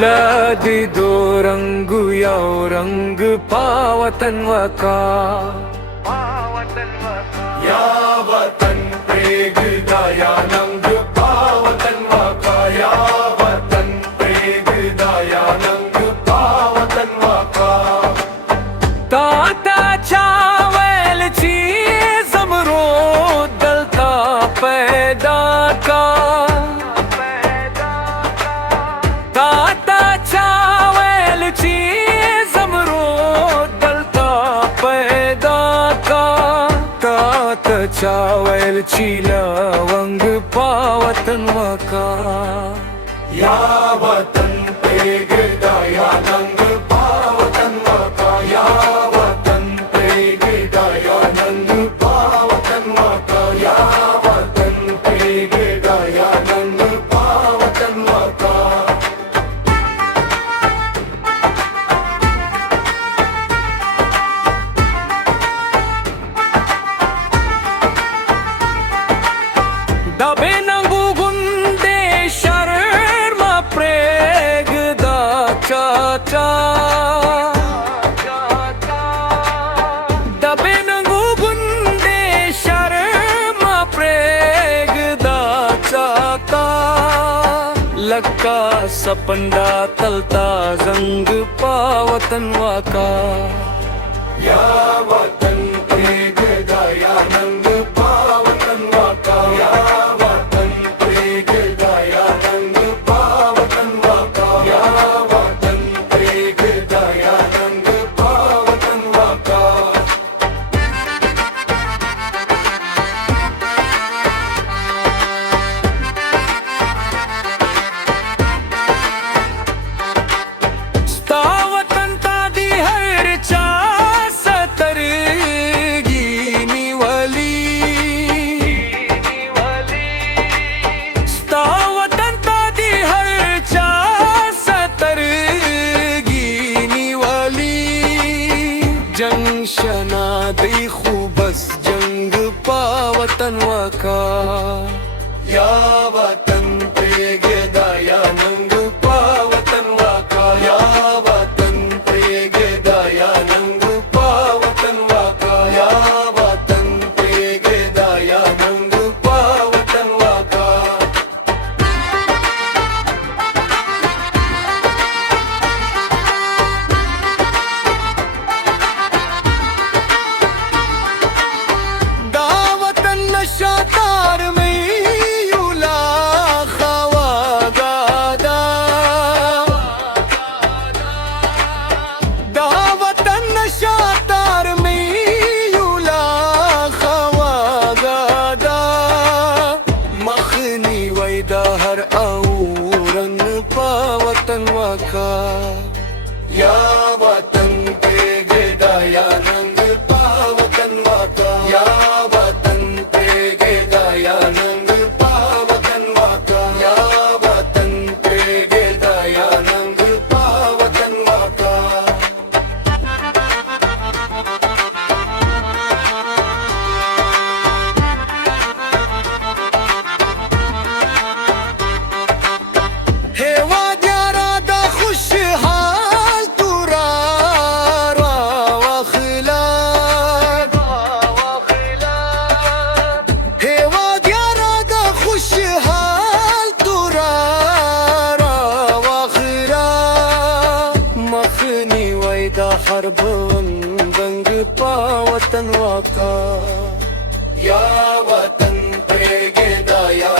लादी दो रंग या रंग पावतन वका या वतन प्रेगदा या नंग पावतन वका या वतन प्रेगदा या नंग पावतन वका ताताच्या वेलची समरो दलता पैदा का ताताच्या वेलची समरो दलता पैदा का ताताच्या वेलची लवंग पावतन वका या वतन प्रेगदा या नंग पावतन वका या वतन प्रेगदा या नंग पावतन वका या वतन प्रेगदा या नंग पावतन वका दबे नंगू गुंडे शर्म प्रेगदा चाचा दबे नंगू गुंडे शर्म प्रेगदा चाका लक्का सपंदा तलता जंग पावतन वाका या वतन प्रेगदा या नंग पावतन वाका या वतन प्रेगदा या नंग पावतन वाका या वतन प्रेगदा या नंग पावतन वाका स्थावतन तादी हर चा जंगशना दी खूबस जंग पावतन वका या वतन प्रेगदा या नंग पावतन वका या वतन प्रेगदा या नंग पावतन वका या वतन प्रेगदा या नंग पावतन वका शातार में युला खवा गादा दावतन शातार में युला खवा गादा मखनी वैदा हर औरन पावतन वका या वतन प्रेगदा या नंग पावतन वका या वतन प्रेगदा या नंग पावतन वका या वतन प्रेगदा या नंग पावतन वका हे वाद्यारा दा खुशहाल तुरा वखला हे वाद्यारा दा खुशहाल तुरा वखरा मखनी वैदा हर बंदंग पावतन वका या वतन प्रेगदा या